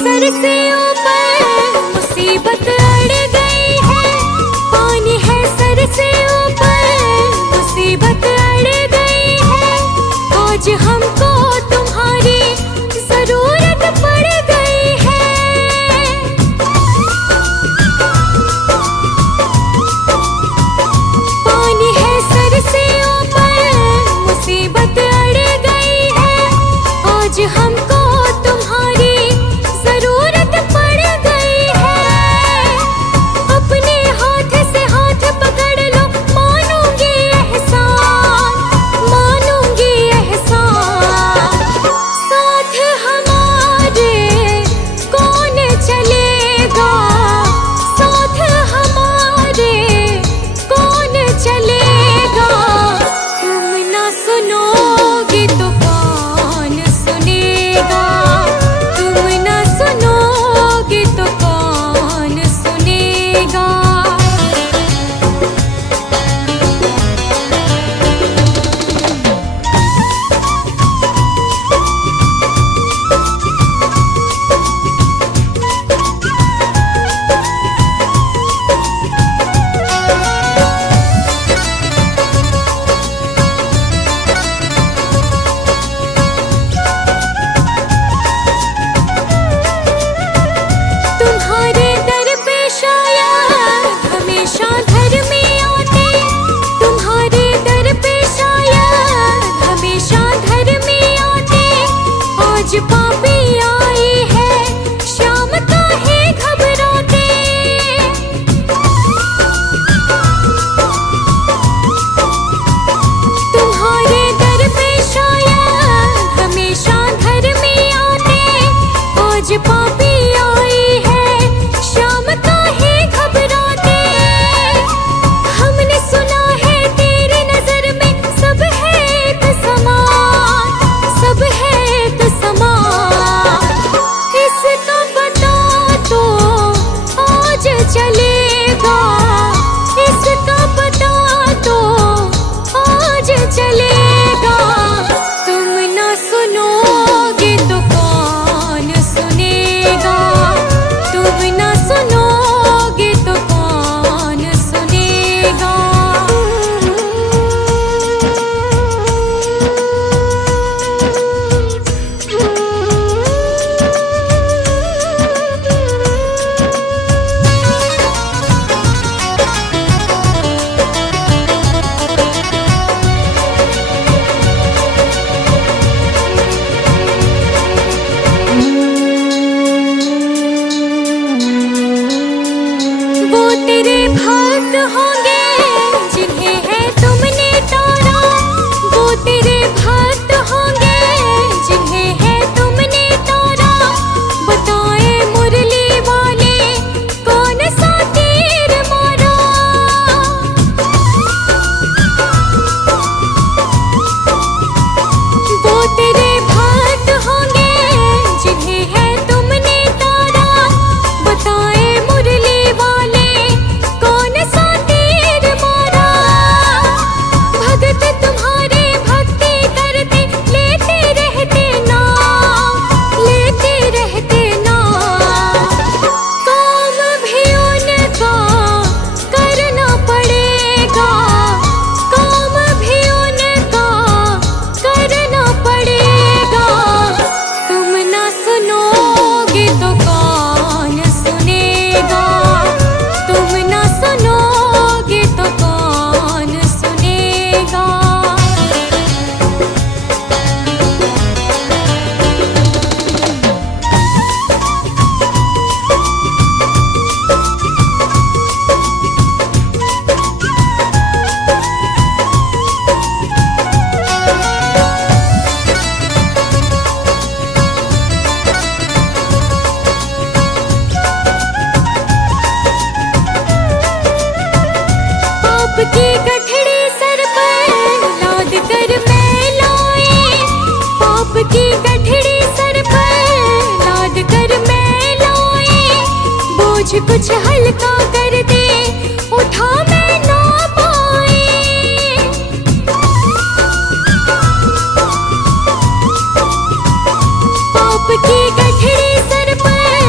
सर से ऊपर मुसीबत अड़ गई है। पानी है सर से ऊपर मुसीबत अड़ गई है। आज हमको तुम्हारी जरूरत पड़ गई है। पानी है सर से ऊपर मुसीबत अड़ गई है। आज हमको तुम्हारी जरूरत पड़ गई है। अपने हाथ से हाथ पकड़ लो, मानूंगी एहसान, मानूंगी एहसान। साथ हमारे कौन चलेगा, साथ हमारे कौन चलेगा। तुम ना सुनोगे तो कौन सुनेगा, तुम ना सुनोगे तो कौन सुनेगा। तुम्हारे दर पे शायद हमेशा धर्म में आते, तुम्हारे दर पे शायद हमेशा धर्म में आते। आज पापी आई है, शाम काहे घबराते। तुम्हारे दर पे शायद हमेशा धर्म में आते। आज पापी आई है, शाम काहे घबराते। हमने सुना है तेरी नजर में सब है एक समान, सब है एक समान। इसका पता तो आज चलेगा, इसका पता तो आज चलेगा। तुम ना सुनोगे तो कौन सुनेगा, तुम ना सुनोगे तो कौन सुनेगा। वो तेरे भक्त होंगे जिन्हें है तुमने तारा, वो तेरे भक्त होंगे जिन्हें है तुमने तारा। बताए मुरली वाले कौन सा तीर मारा। वो तेरे भक्त होंगे जिन्हें है तुमने तारा। बताए मुरली वाले कौन सा तीर मारा। भगत तुम्हारे भक्ति करते लेते रहते नाम, लेते रहते नाम। काम भी उनका करना पड़ेगा, काम भी उनका करना पड़ेगा। तुम ना सुनोगे तो कौन सुनेगा, तुम ना सुनोगे तो कौन सुनेगा। पाप की गठड़ी सर पर लाद कर मैं लाए, पाप की गठड़ी सर पर लाद कर मैं लाए। बोझ कुछ हल्का कर दे, उठा मैं ना पाए। पाप की गठड़ी सर पर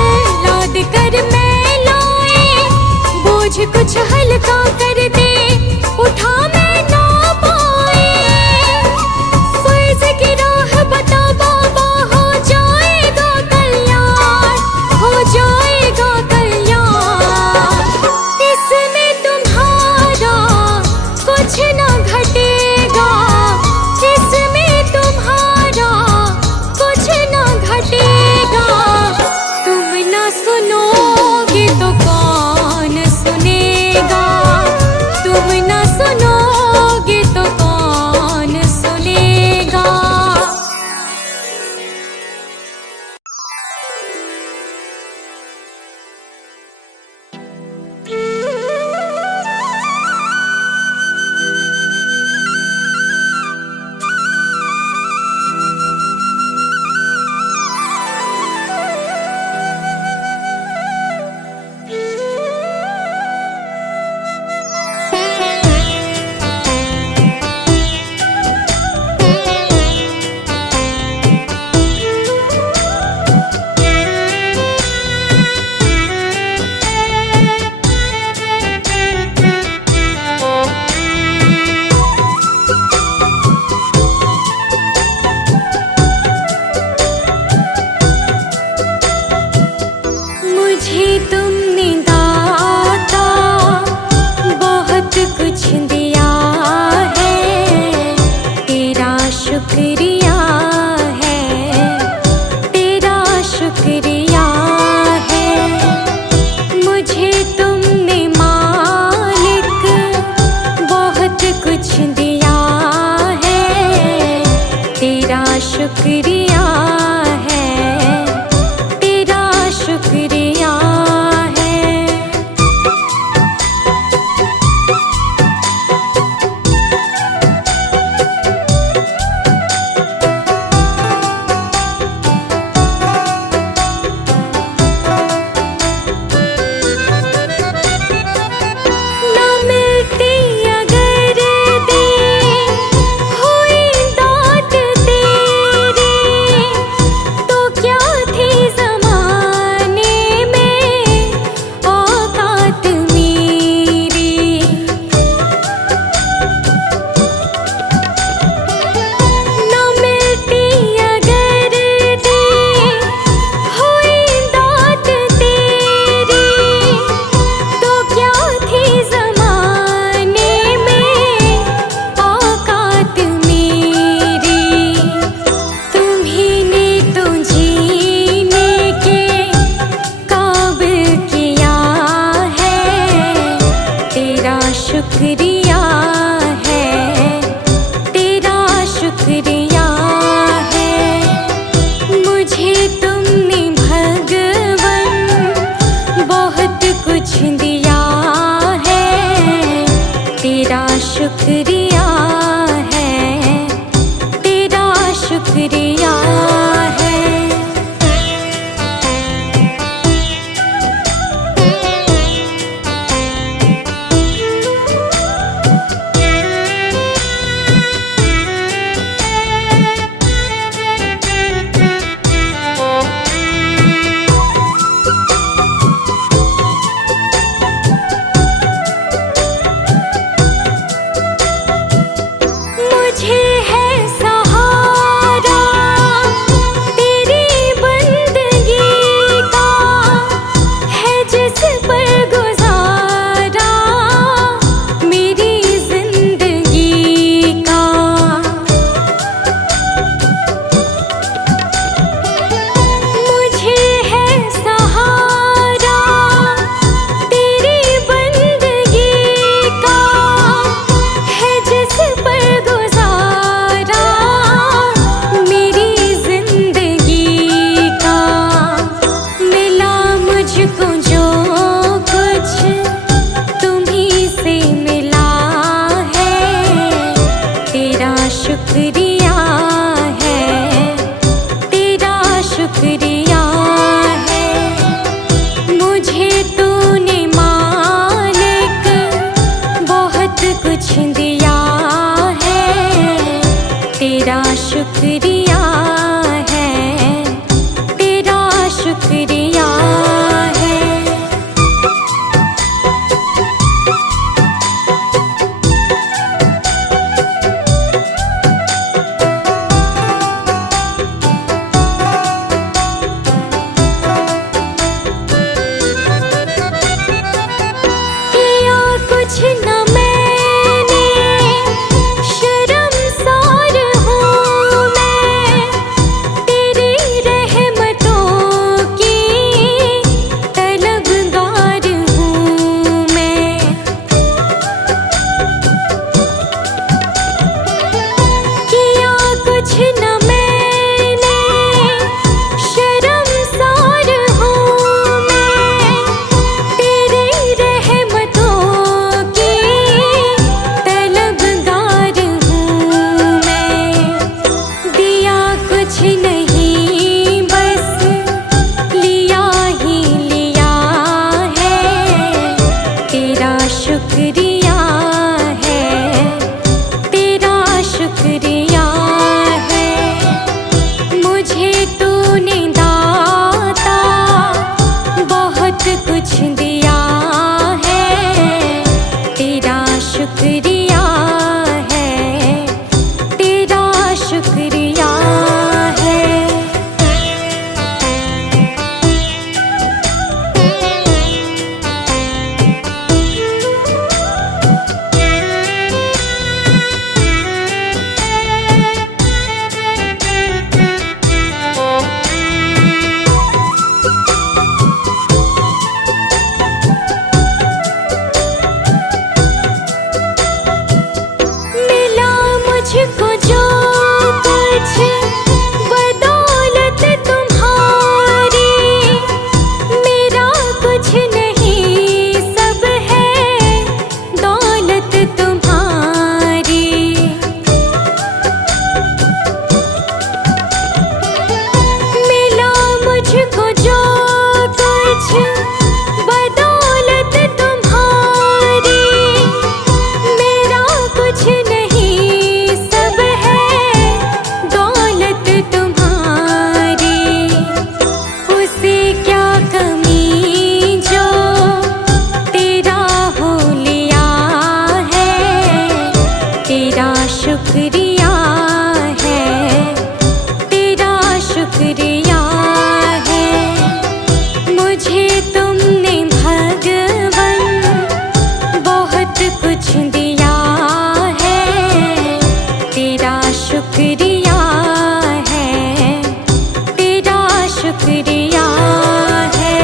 तुमने दाता बहुत कुछ दिया है, तेरा शुक्रिया है, तेरा शुक्रिया है। मुझे तुमने मालिक बहुत कुछ दिया है, तेरा शुक्रिया है, तेरा शुक्रिया है। मुझे तुमने भगवन बहुत कुछ दिया है, तेरा शुक्रिया है, तेरा शुक्रिया है।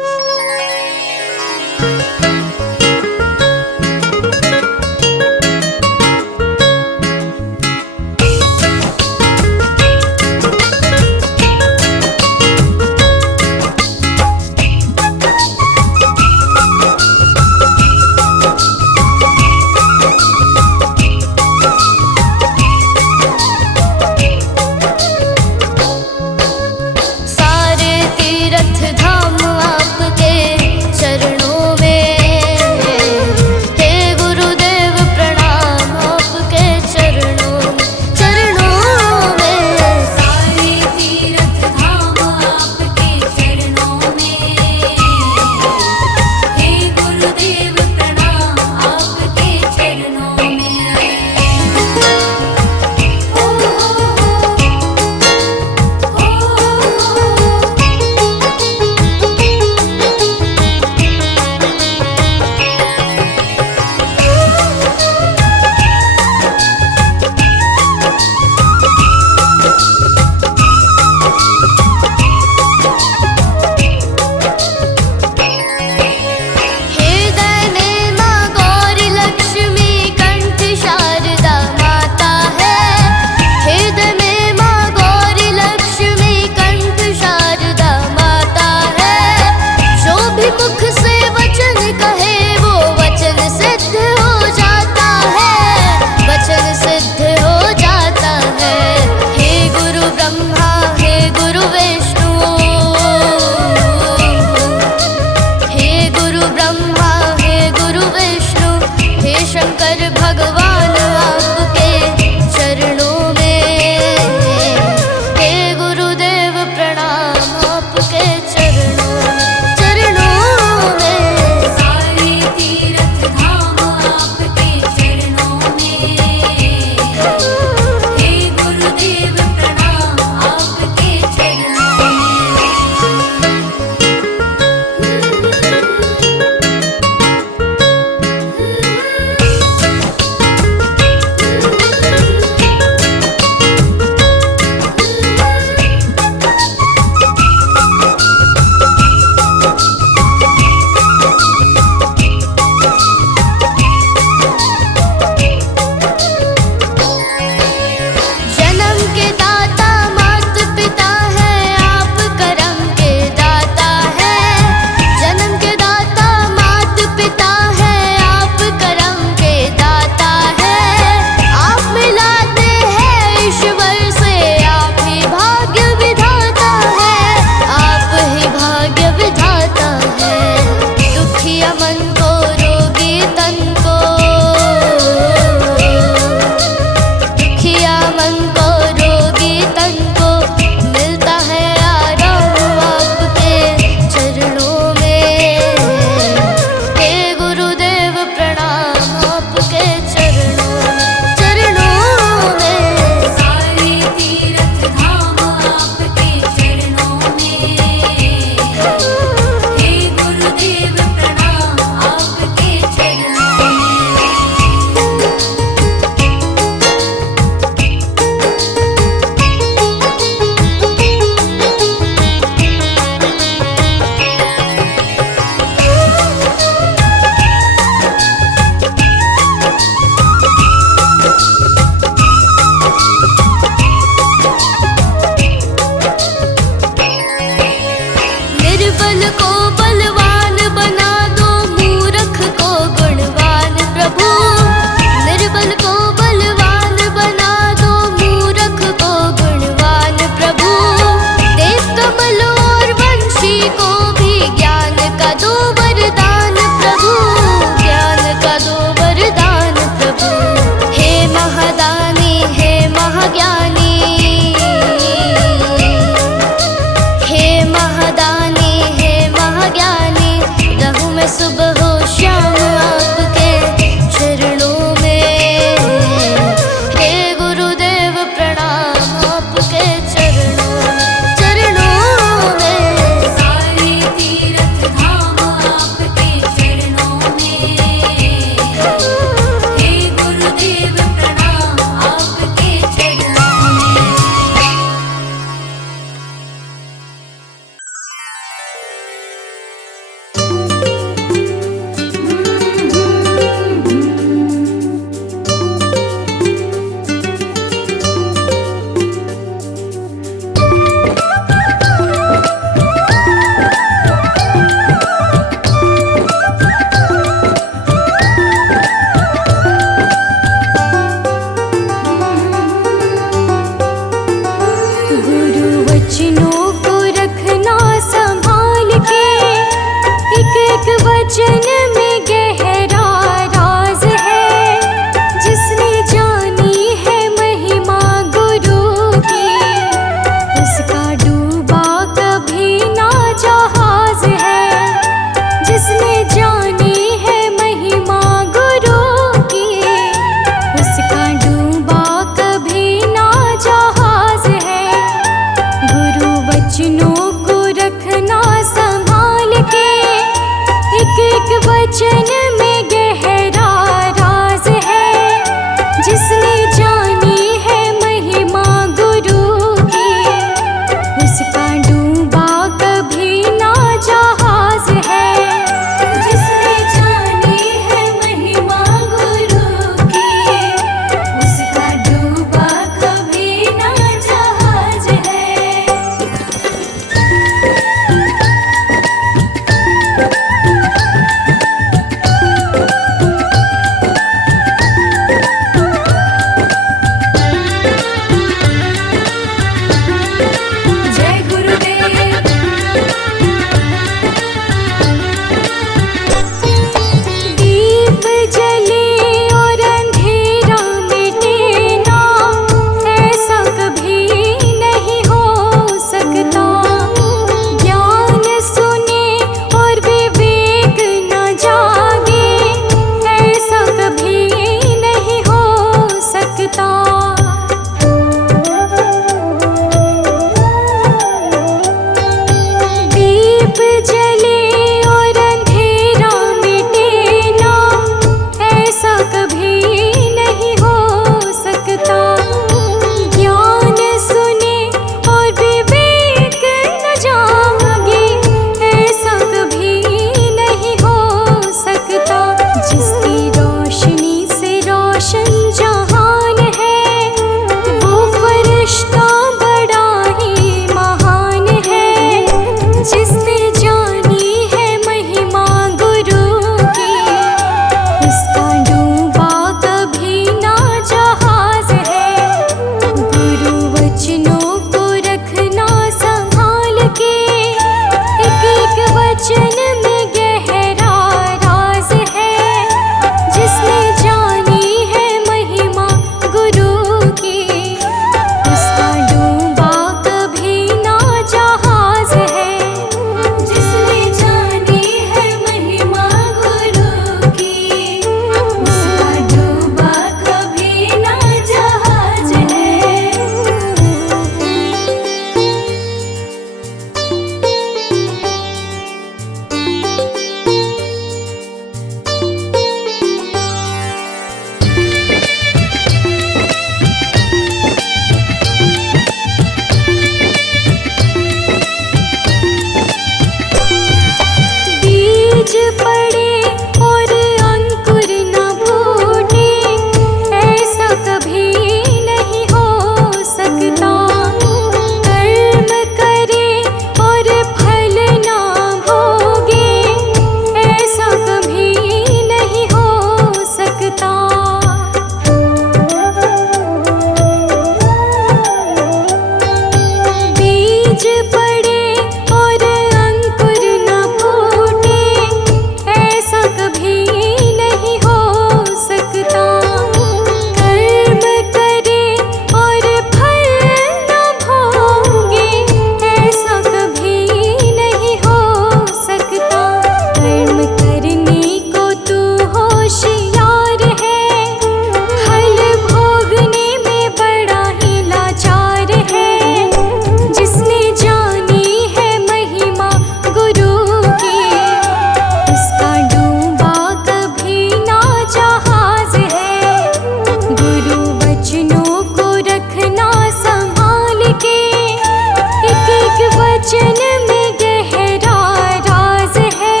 वचन में गहरा राज है,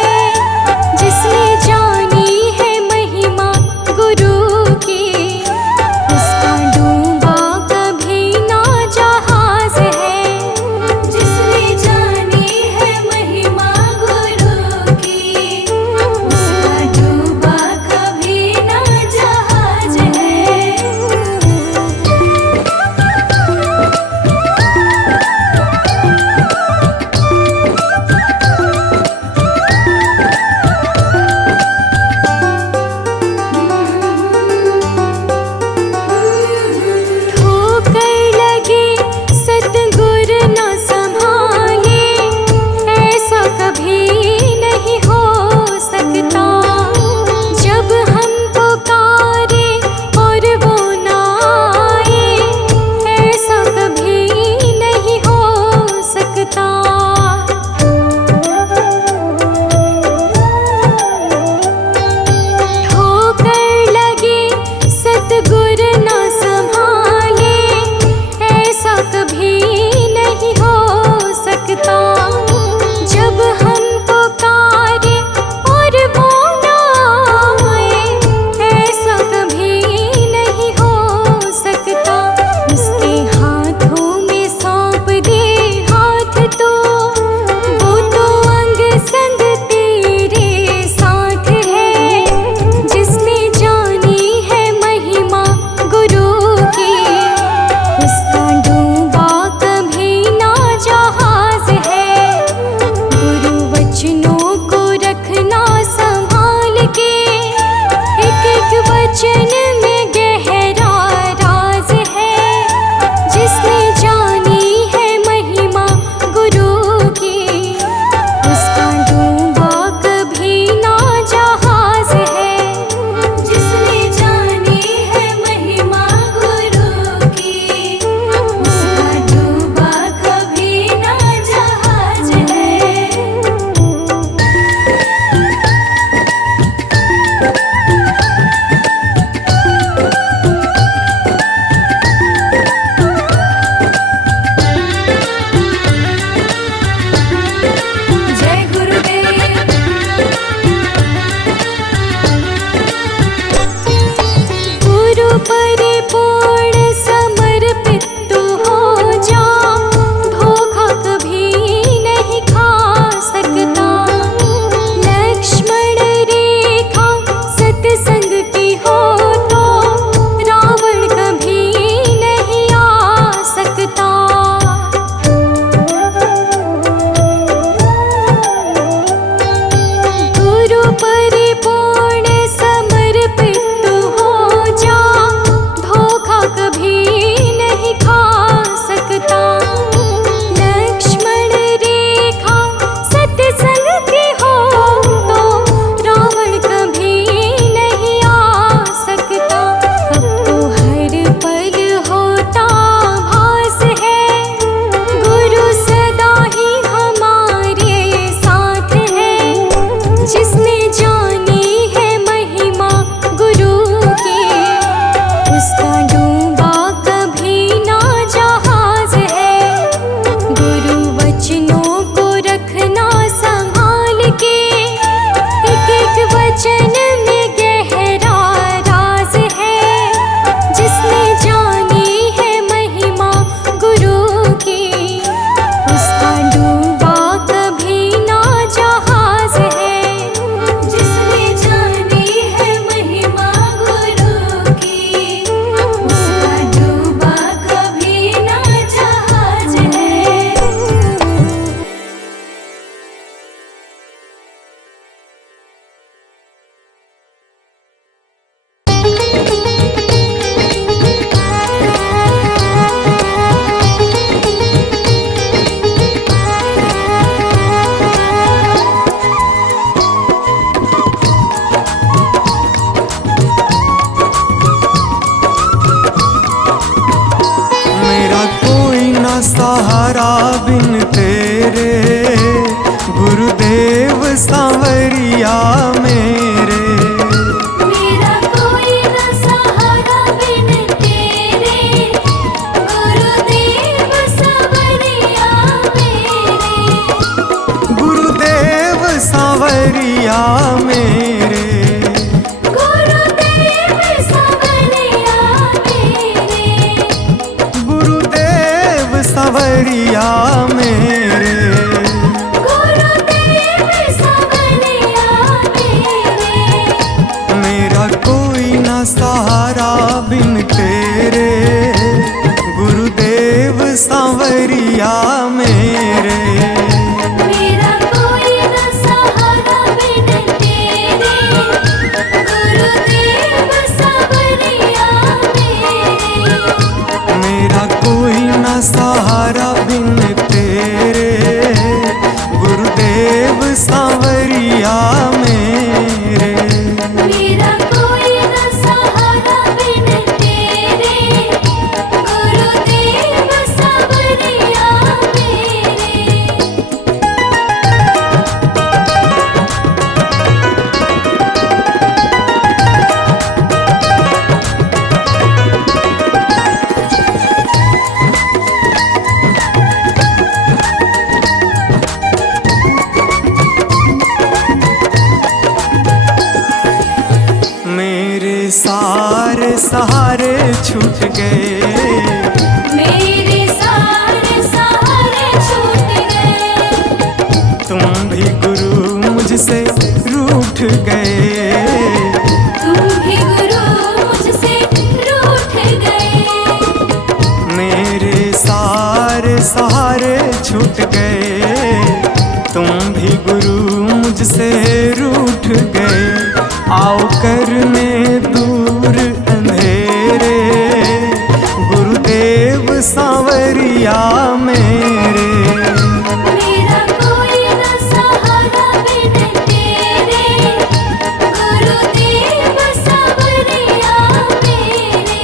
जिसने जानी है महिमा गुरु की, उसका डूबा कभी ना जहाज है। जिसने जानी है महिमा गुरु की, उसका डूबा कभी ना जहाज है। ठोकर लगे सतगुर न संभाले, ऐसा कभी नहीं हो सकता। जब हम पुकारे और वो ना आए, ऐसा कभी नहीं हो सकता। ठोकर लगे सतगुर न संभाले, ऐसा कभी नहीं हो सकता। जब हम पुकारे और वो ना आए, ऐसा कभी नहीं हो सकता। उसके हाथों में सौंप दे हाथ तो, वो तो अंग संग तेरे साथ है। जिसने जानी है महिमा गुरु की, उसका डूबा कभी ना जहाज है। गुरु वचनों को रखना संभाल के, एक एक वचन में गहरा राज है। जिसने जानी है महिमा गुरु की, उसका डूबा कभी ना जहाज है। जिसने जानी है महिमा गुरु की, उसका डूबा कभी ना जहाज है। जय गुरुदेव। गुरु परिपूर्ण समर्पित तू हो जा, धोखा कभी नहीं खा सकता। लक्ष्मण रेखा सत्संग की हो तो, रावण कभी नहीं आ सकता। गुरु परिपूर्ण समर्पित तू हो जा, धोखा कभी नहीं खा सकता। लक्ष्मण रेखा सत्संग की हो तो, रावण कभी नहीं आ सकता। अब तो हर पल होता भास है, गुरु सदा ही हमारे साथ है। जिसने जानी है महिमा गुरु की, उसका डूबा कभी ना जहाज है। गुरु वचनों को रखना संभाल के, एक एक वचन में गहरा राज है। जिसने जानी है महिमा गुरु की, उसका डूबा कभी ना जहाज है। जिसने जानी है महिमा गुरु की, उसका डूबा कभी ना जहाज है। मेरा कोई ना सहारा बिन तेरे, गुरुदेव सांवरिया मेरे। मेरा कोई न सहारा बिन तेरे, गुरुदेव सांवरिया मेरे। सांवरिया मेरे। गुरुदेव सांवरिया मेरे, गुरुदेव सांवरिया मेरे। गुरुदेव सांवरिया मेरे, मेरा कोई ना सहारा बिन तेरे, गुरुदेव सांवरिया मेरे। मेरा कोई न सहारा बिन तेरे, गुरुदेव सांवरिया मेरे। मेरा कोई ना सहारा बिन तेरे, गुरुदेव सांवरिया मेरे। मेरा कोई न सहारा बिन तेरे, गुरुदेव सांवरिया मेरे। मेरे सारे सहारे छूट गए, मेरे सारे सहारे छूट गए। तुम भी गुरु मुझसे रूठ गए। तुम भी गुरु मुझसे रूठ गए। मेरे सारे सहारे छूट गए, तुम भी गुरु मुझसे रूठ गए। आओ करने दूर अंधेरे, गुरुदेव सांवरिया मेरे। मेरा कोई न सहारा बिन तेरे, गुरुदेव सांवरिया मेरे।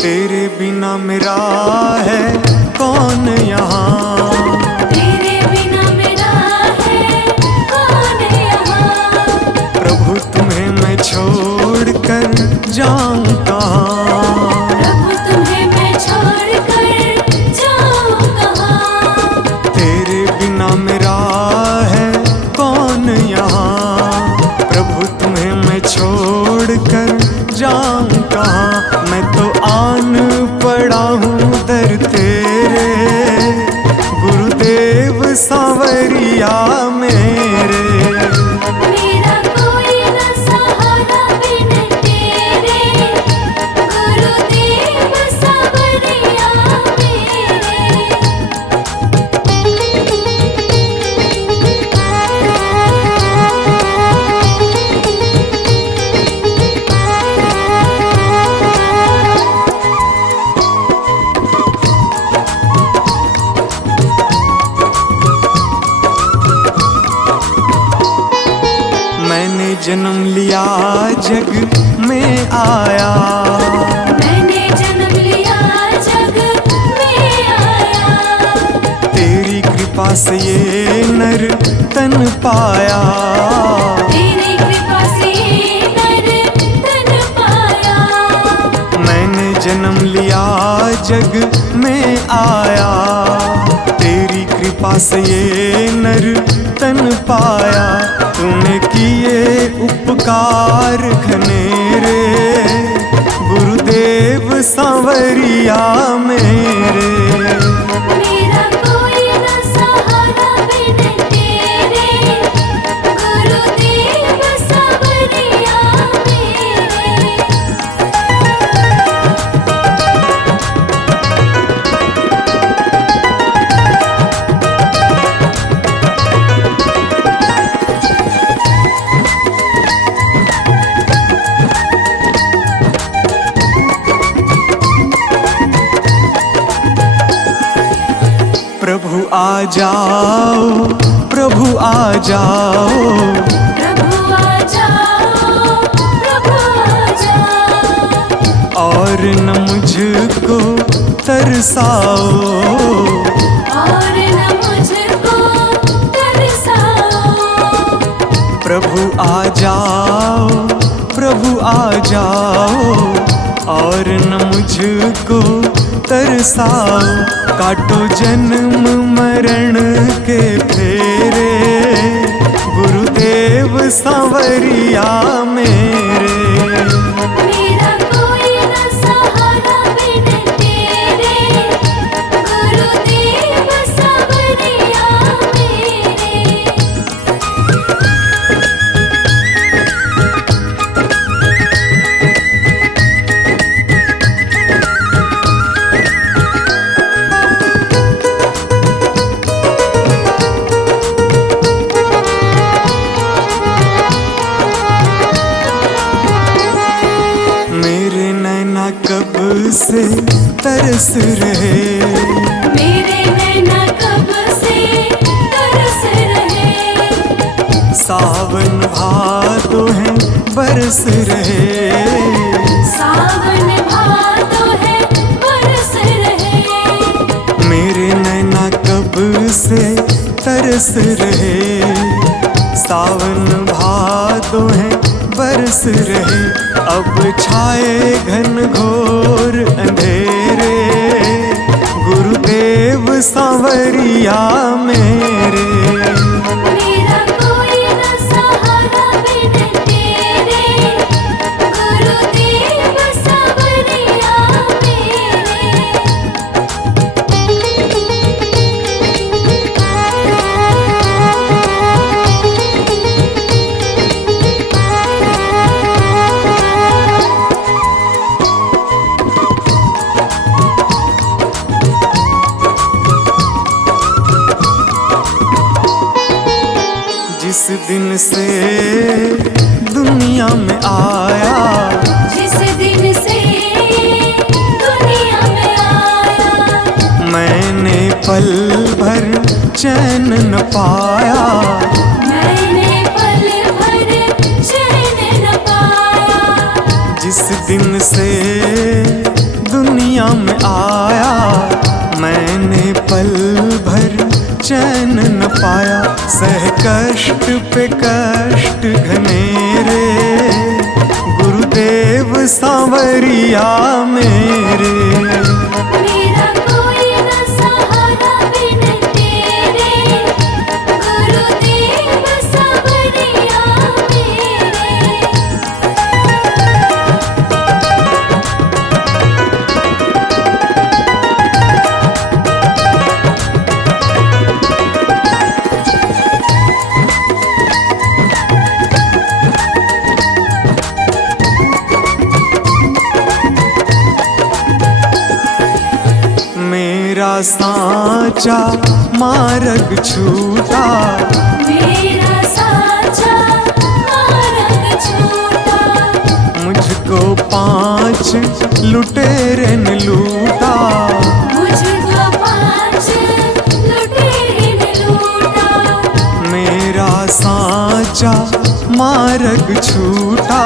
तेरे बिना मेरा है कौन यहाँ, तेरे बिना मेरा है कौन यहाँ। प्रभु तुम्हें मैं छोड़ कर जाऊँ कहाँ। प्रभु तुम्हें मैं छोड़ कर जाऊँ कहाँ। तेरे बिना मेरा है कौन यहाँ, प्रभु तुम्हें मैं छोड़ कर जाऊँ कहाँ। मैं तो आन पड़ा हूँ दर तेरे, गुरुदेव सांवरिया मेरे। मेरा कोई न सहारा बिन तेरे, गुरुदेव सांवरिया मेरे। मैंने जन्म लिया जग में आया, मैंने जन्म लिया जग में आया। तेरी कृपा से ये नर तन पाया। तेरी कृपा से नर तन पाया। मैंने जन्म लिया जग में आया, तेरी कृपा से ये नर तन पाया। तूने किए उपकार घनेरे, गुरुदेव सांवरिया मेरे। मेरा कोई न सहारा बिन तेरे, गुरुदेव सांवरिया मेरे। प्रभु आ जाओ, प्रभु आ जाओ, प्रभु आ जाओ, प्रभु आ जाओ। और न मुझको तरसाओ। प्रभु आ जाओ, प्रभु आ जाओ, और न मुझको तरसाओ। काटो जन्म मरण के फेरे, गुरुदेव सांवरिया मेरे। मेरा कोई न सहारा बिन तेरे, गुरुदेव सांवरिया मेरे। मेरे नैना कब से तरस रहे, मेरे नैना कब से तरस रहे। सावन भादो है बरस रहे, सावन भादो है बरस रहे। मेरे नैना कब से तरस रहे, सावन भादो है बरस रहे। अब छाए घन घोर अंधेरे, गुरुदेव सांवरिया मेरे। मेरा कोई न सहारा बिन तेरे, गुरुदेव सांवरिया जिस दिन से दुनिया में आया, जिस दिन से दुनिया में आया। मैंने पल भर चैन न पाया, मैंने पल भर चैन न पाया। जिस दिन से दुनिया में आया, मैंने पल भर चैन न पाया। सह कष्ट पे कष्ट घनेरे, गुरुदेव सांवरिया मेरे। मेरा कोई न सहारा बिन तेरे, गुरुदेव सांवरिया मेरे। मेरा साचा मार्ग छूटा, मेरा साचा मार्ग छूटा। मुझको 5 लुटेरे ने लूटा, मुझको 5 लुटेरे ने लूटा। मेरा साचा मार्ग छूटा,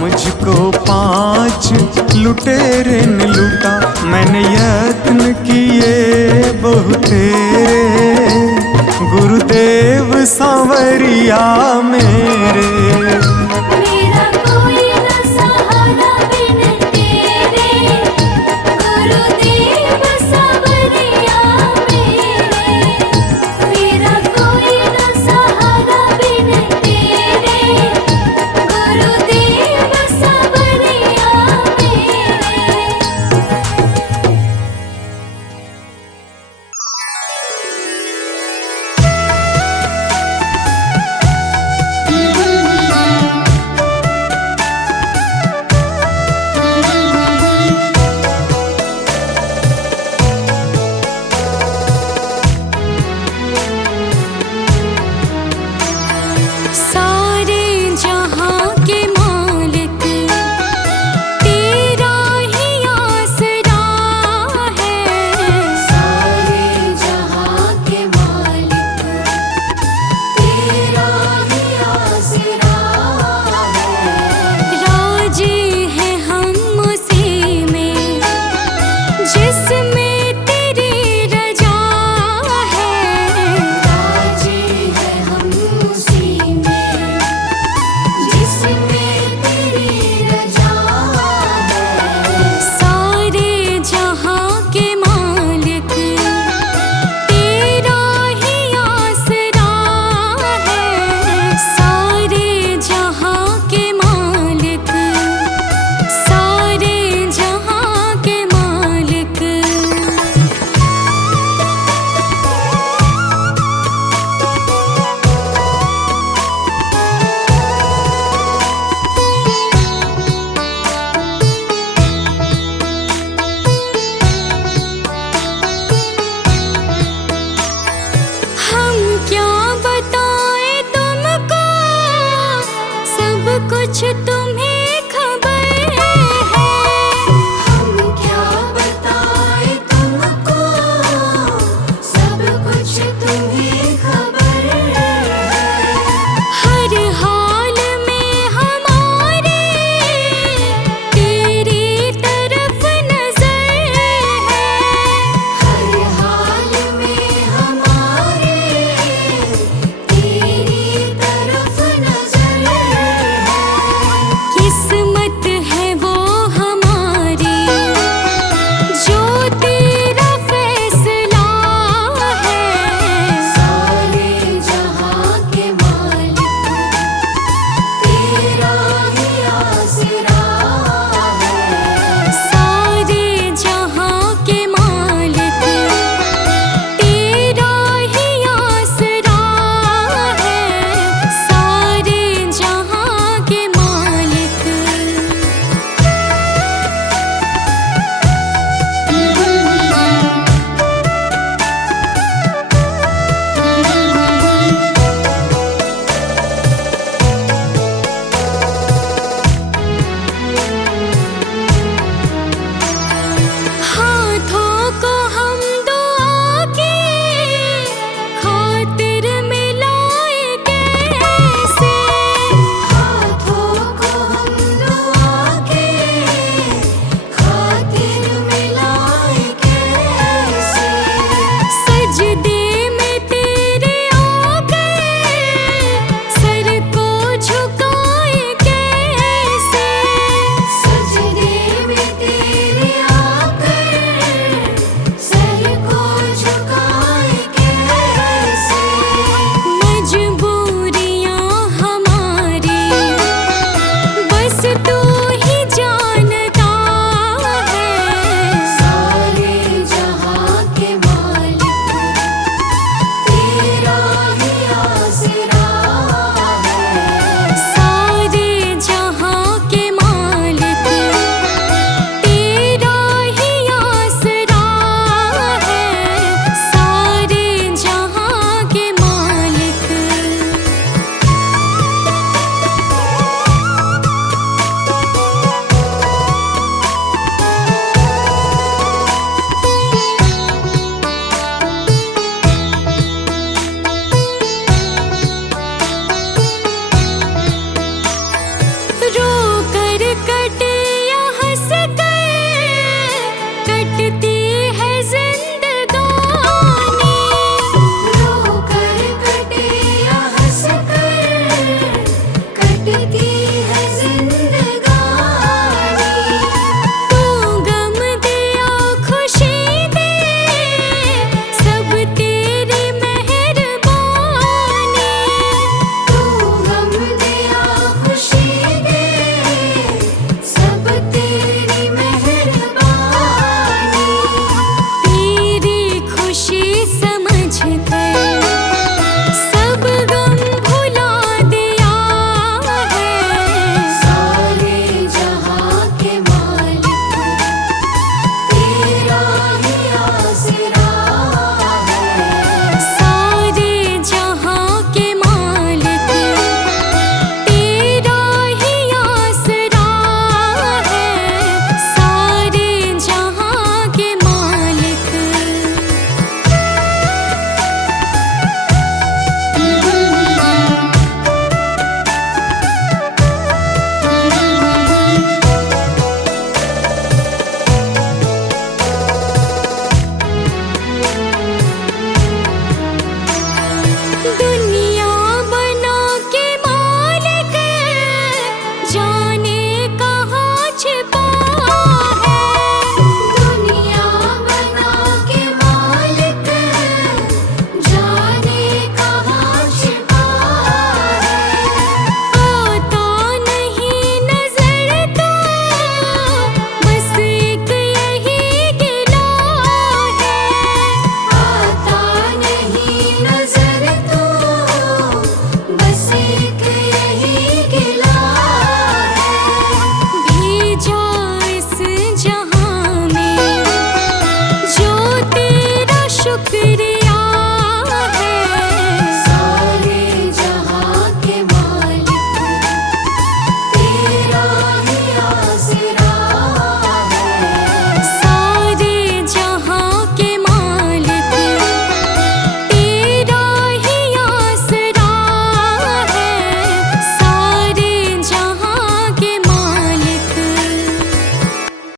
मुझको 5 लुटेरे ने लूटा। मैंने यत्न किए बहुतेरे, गुरुदेव सांवरिया मेरे।